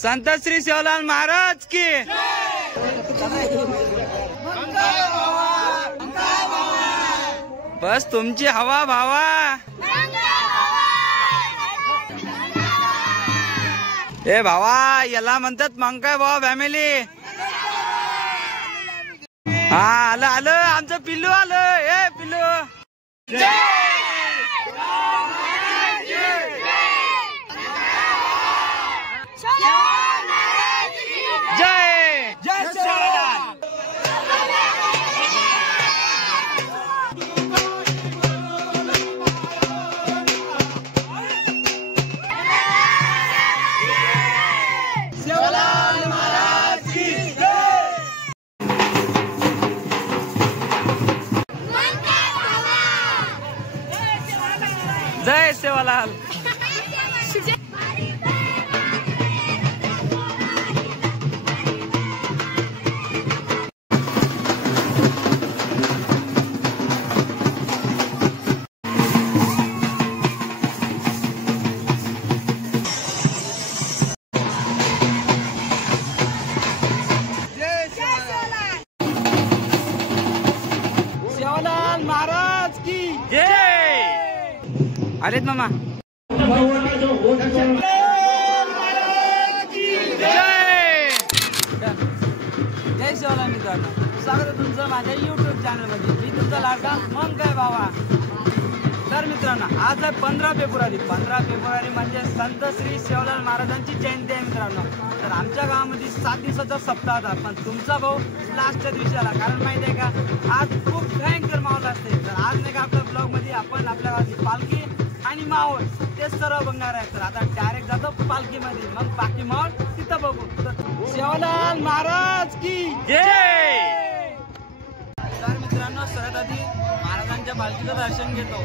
संत श्री सेवालाल महाराज की। बस तुमची हवा भावा। ए भावा याला म्हणतात मग काय भावा फॅमिली। हा आलं आलं आमचं पिल्लू आलं। ए पिल्लू जय जय सेवालाल। सेवालाल महाराज की जय सेवालाल। सेवालाल महाराज की जय। आलेत मामा। जय जय सेवालाल मित्रांनो, स्वागत आहे तुमचं माझ्या YouTube चॅनल मध्ये। मी तुमचा लाडका मग काय भावा। तर मित्रांनो आज आहे 15 फेब्रुवारी। 15 फेब्रुवारी म्हणजे संत श्री सेवालाल महाराजांची जयंती आहे मित्रांनो। तर आमच्या गावामध्ये 7 दिवसाचा सप्ताह होता, पण तुमचा भाऊ लास्टच्या दिवशी आला। कारण माहिती आहे का आज खूप भयंकर माहोल असते। तर आज नाही का आपल्या ब्लॉग मध्ये आपण आपल्या गावाची पालखी आणि माहोल ते सर्व बघणार आहे। तर आता डायरेक्ट जातो पालखीमध्ये, मग बाकी माहोल तिथं बघू। तर सेवालाल महाराज की जय। तर मित्रांनो सर्वात आधी महाराजांच्या पालखीचं दर्शन घेतो।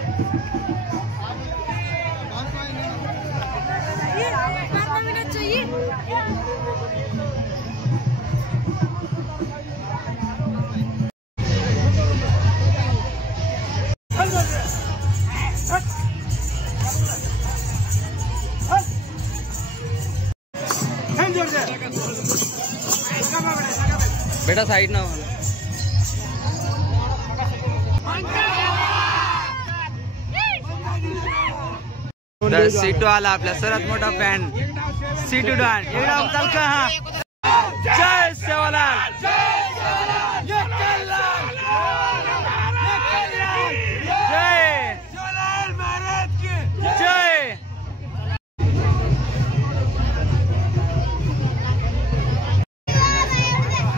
बेटा साइड ना तर सीटू आला आपला सर्वात मोठा फॅन सीटू डॉन एकदम तलका। हा जय सेवालाल जय सेवालाल महाराज की जय।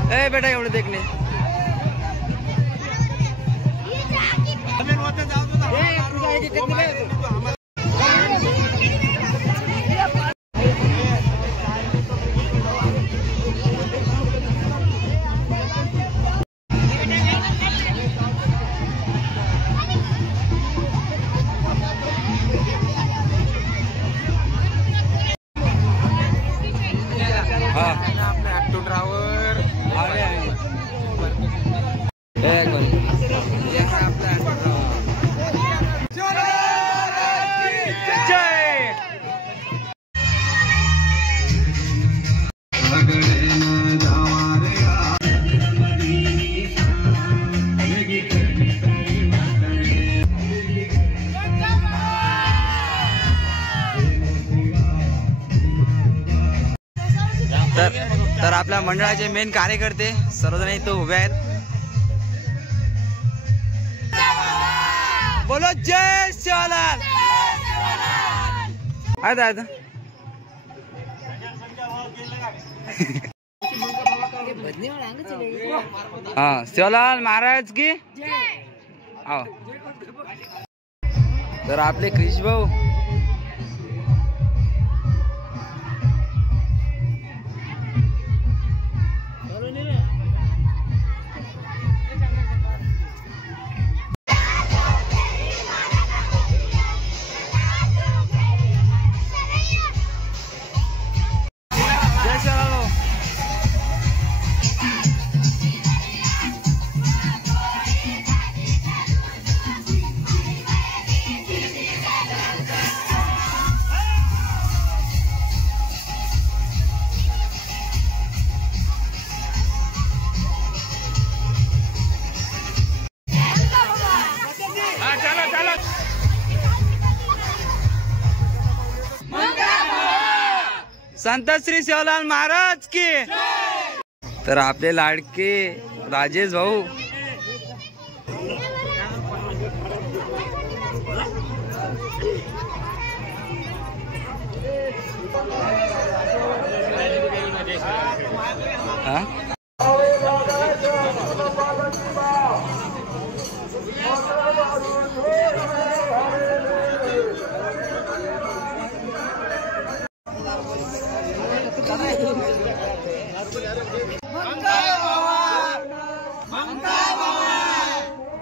ए बेटा एवढं देखणे आपले ऍक्टो ड्रायव्हर आले आहे। जय तर आपल्या मंडळाचे मेन कार्यकर्ते सर्वजण इथं उभे आहेत। बोलो जय सेवालाल। आता हाँ सेवालाल महाराज की आओ। तर आपले क्रिश भाऊ संत श्री सेवालाल महाराज की। तर आपले लाडके राजेश भाऊ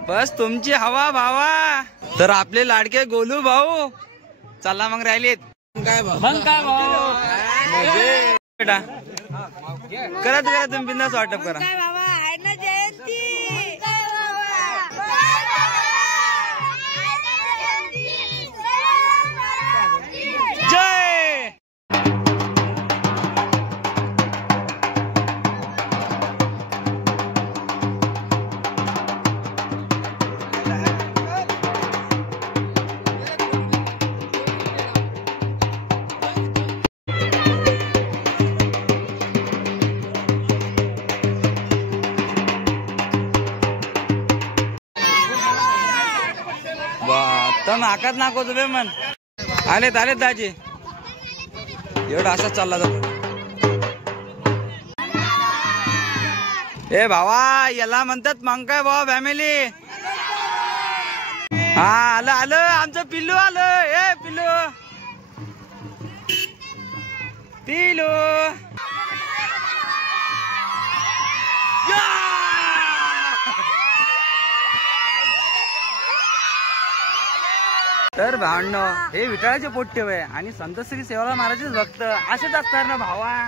बस तुमची हवा भावा। तर आपले लाडके गोलू भाऊ चला मग राहिलेत मग काय भाऊ बेटा करा तुम्ही बिंदास वाटप करा। जय तर नाकात नाको तुम्ही मन आलेत दाजी एवढा असाच चालला जातो। ए भावा याला म्हणतात मग काय भावा फॅमिली। हा आलं आमचं पिल्लू आलं। ए पिल्लू तर भावनो हे विठ्ठलाचे पोट्टे वय आणि संत श्री सेवालाल महाराजच भक्त असेच असणार ना भावा।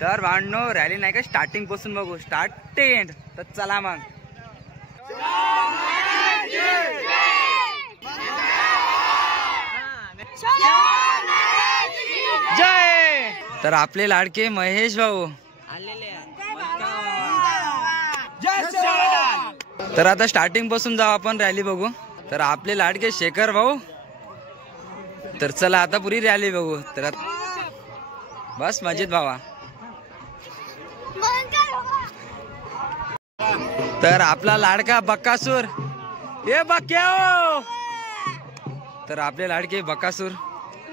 तर भावनो रॅली नाही का स्टार्टिंग पासून बघू स्टार्ट ते एंड। तर चला मग जय। तर आपले लाडके महेश भाऊ तर आता स्टार्टिंग पासून जाऊ आपण रॅली बघू। तर आपले लाडके शेखर भाऊ तर चला आता पुरी रॅली बघू। तर बस मजेत भावा। तर आपला लाडका बक्कासूर हे बक्क्या तर आपले लाडके बक्कासूर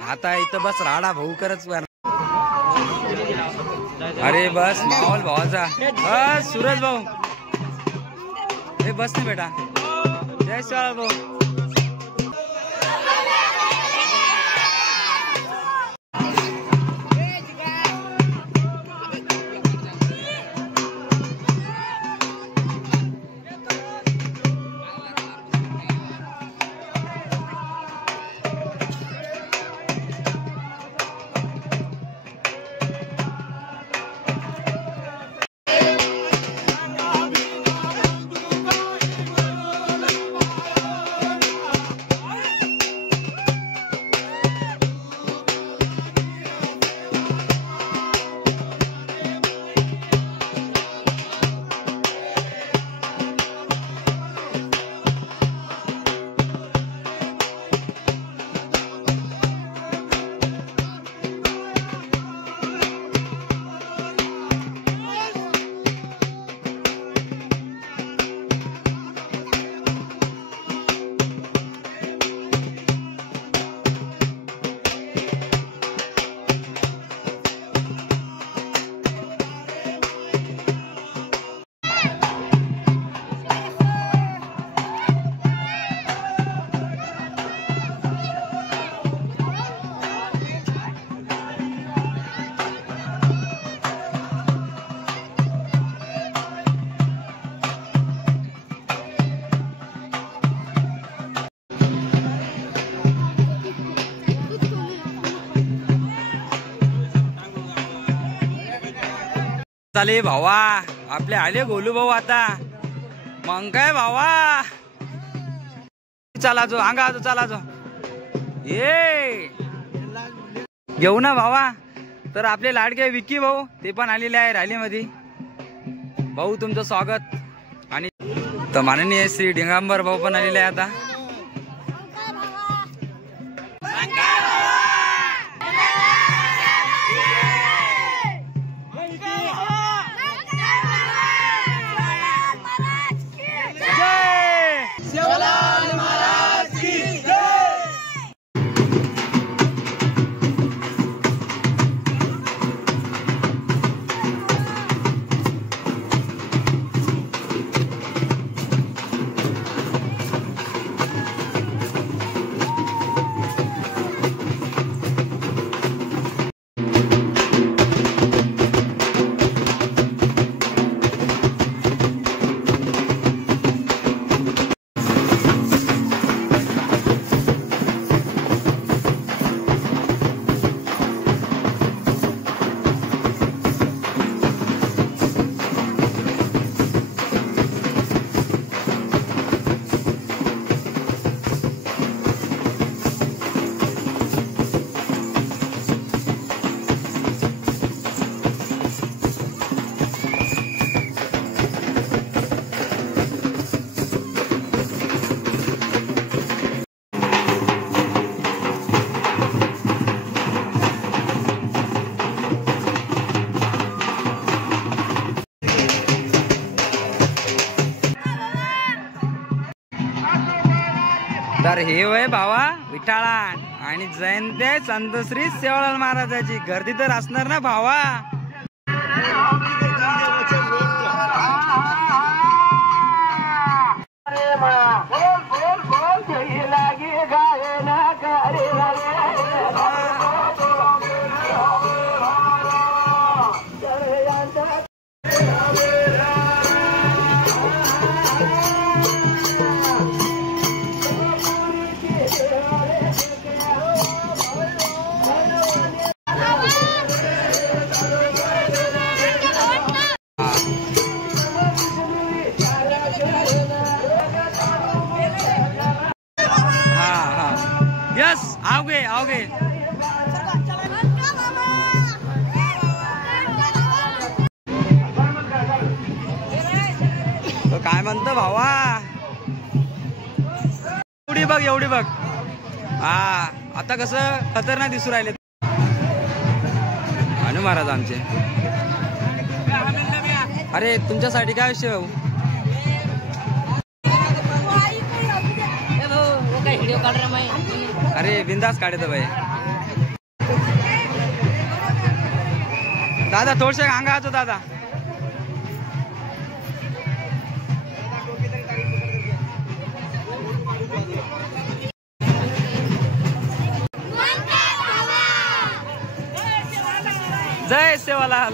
आता इथं बस राडा भाऊ करच। अरे बस माहोल भावाचा सूरज भाऊ हे बस नाही बेटा। जय शिवालाल भाऊ। चाले भावा आपले आले गोलू भाऊ आता मग काय भावा। चला जो अंगा जो चला जो ये घेऊ ना भावा। तर आपले लाडके विक्की भाऊ ते पण आलेले आहे रॅलीमध्ये। भाऊ तुमचं स्वागत। आणि तर माननीय श्री दिगंबर भाऊ पण आलेले आहे आता. तर हे वय भावा विठाळान आणि जयंती आहे संत श्री सेवालाल महाराजाची. गर्दी तर असणार ना भावा. यस आओगे आओगे. तो काय म्हणतो भावा. एवढी बघ एवढी बघ. हा आता कसं खतरनाक दिसू राहिले हनु महाराज आमचे. अरे तुमच्यासाठी काय विषय भाऊ. अरे बिंदास काढे तो भाई. दादा थोडसे अंगा तो दादा. जय सेवालाल.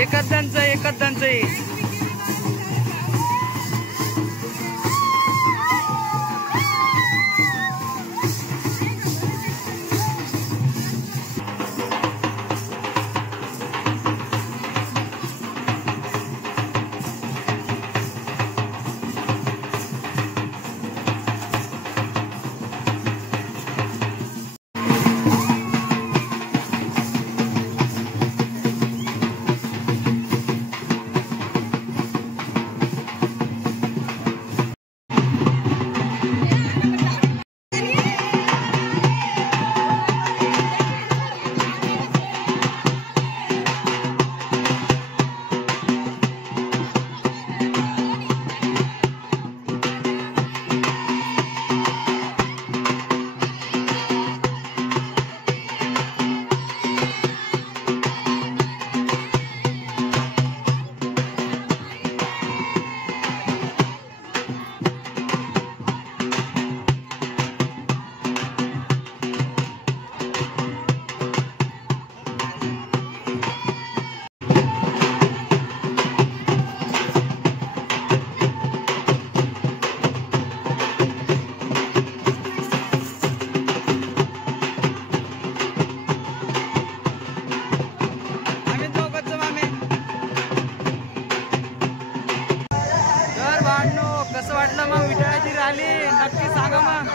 एकच त्यांचं कसं वाटलं मग विठ्ठलाची रॅली नक्की सांगा मग.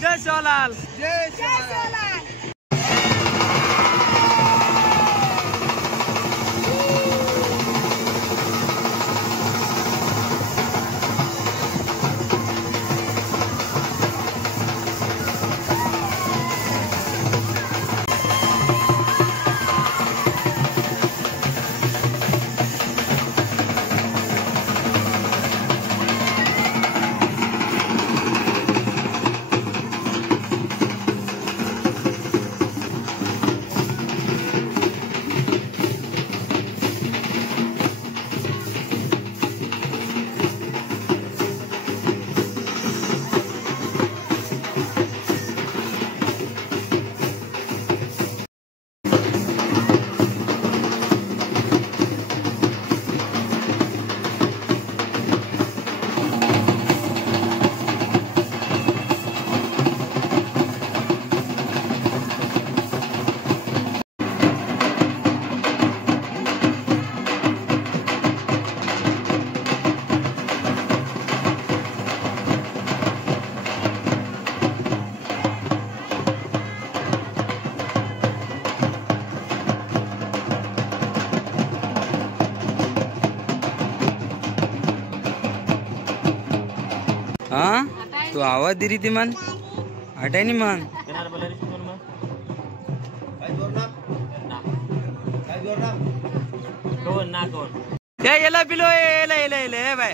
जय शिवलाल. जय शिवलाल. हाँ तू आवाज दे रही थी मन हटाय नहीं मन येला पिलो येला येला येला हे बाय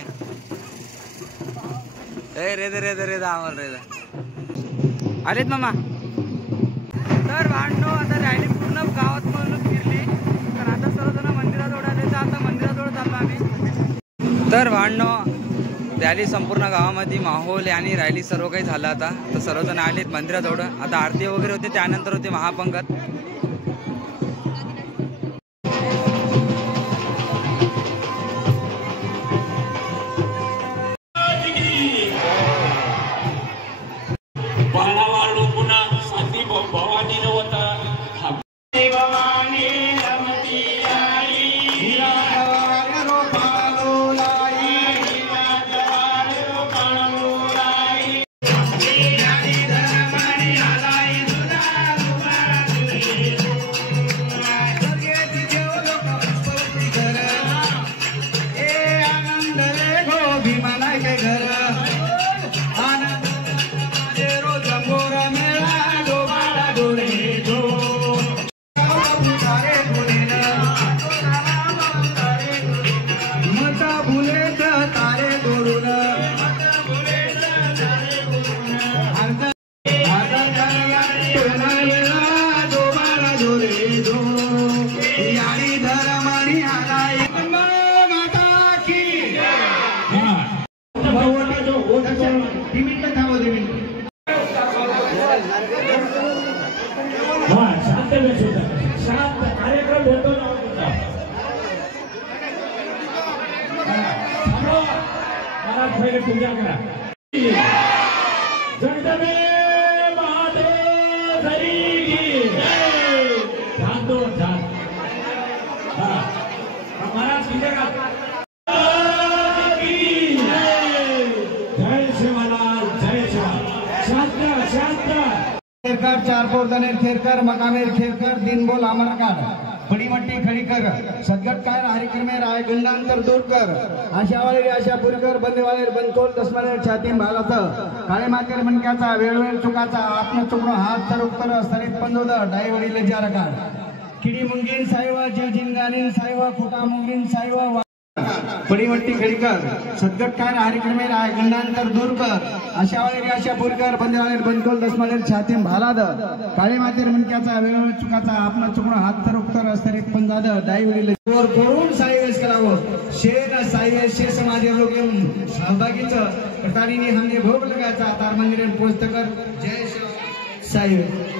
ए रे आमल रे आलेत मामा. तर भांडो आता रॅली पूर्ण गावात म्हणून फिरली तर आता सर्वजण मंदिराजवळ आले तर आता मंदिराजवळ चाललो आम्ही. तर भांडो रॅली संपूर्ण गावामध्ये माहोल आणि रॅली सर्व काही झालं. आता तर सर्वजण आलेत मंदिराजवळ. आता आरती वगैरे होते त्यानंतर होते महापंगत. खेरकर चारपोर दनेर खेरकर मकामेर खेरकर दिनबोल आमरकाड पडीमट्टी खडीकर सदगटकार हरिक्रमे राय गंडांतर दूरकर आशावालेर आशापुरकर बंदेवालेर बनकोल दसमालेर छातीम भालाच काळे मातेर मनक्याचा वेळवेळ चुकाचा आपन चुकणं हात तर उत्तर स्तरित पंदोद डायवडीले जारकाड किडी मुंगीन सायव जीवजिनगानीन सायव फुटा मुंगीन सायव पडीमट्टी खडीकर सदगटकार हरिक्रमे राय गंडांतर दूरकर आशावालेर आशापुरकर बंदेवालेर बनकोल दसमालेर छातीम भालाद काळे मातेर मनक्याचा वेळवेळ चुकाचा आपन चुकणं हात तर उत्तर स्तरित पंदाद डायवडीले जोर करून सायवेश करावं शेर सायवेश शे समाज लोक सहभागीच कटारीने हमने भोग लगायचा तार मंदिर पुस्तकर जय सायवेश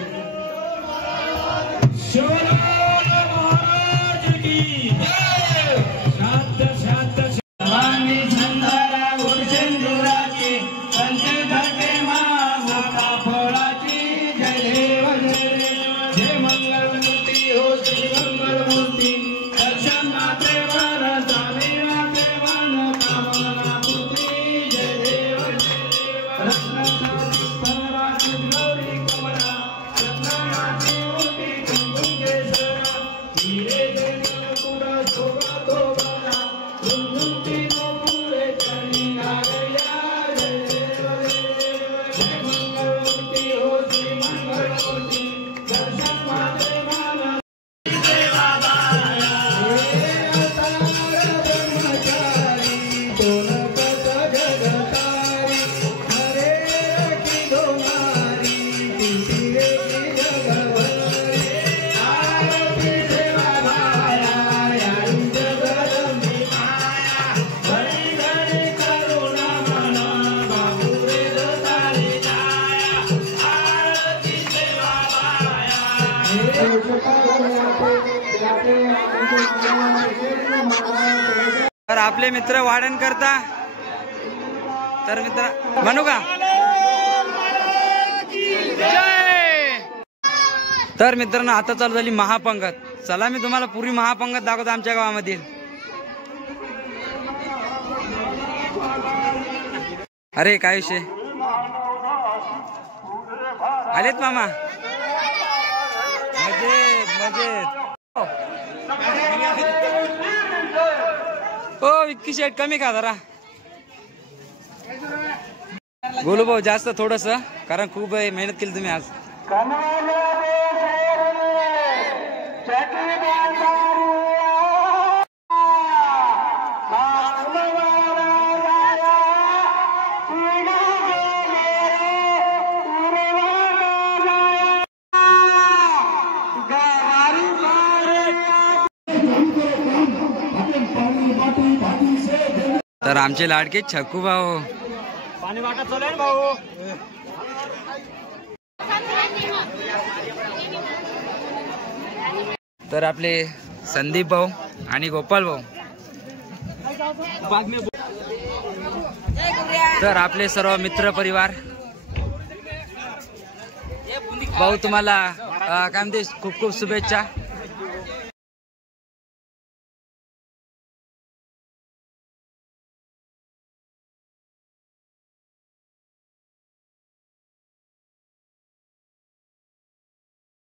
तर आपले मित्र वाढण करता तर मित्र म्हणू का तर मित्रांनो आता चालू झाली महापंगत. चला मी तुम्हाला पुरी महापंगत दाखवतो आमच्या गावामधील. अरे काय विषय आलेत मामा मजेत मजेत. ओ विक्की शेट कमी खा जरा. गोलू भाऊ जास्त थोडस कारण खूप मेहनत केली तुम्ही आज. तर आमचे लाडके छक्कू भाऊ पाणी वाटत चालू आहे भाऊ. तर आपले संदीप भाऊ आणि गोपाल भाऊ. तर आपले सर्व मित्र परिवार भाऊ तुम्हाला काय म्हणते खूप खूप शुभेच्छा.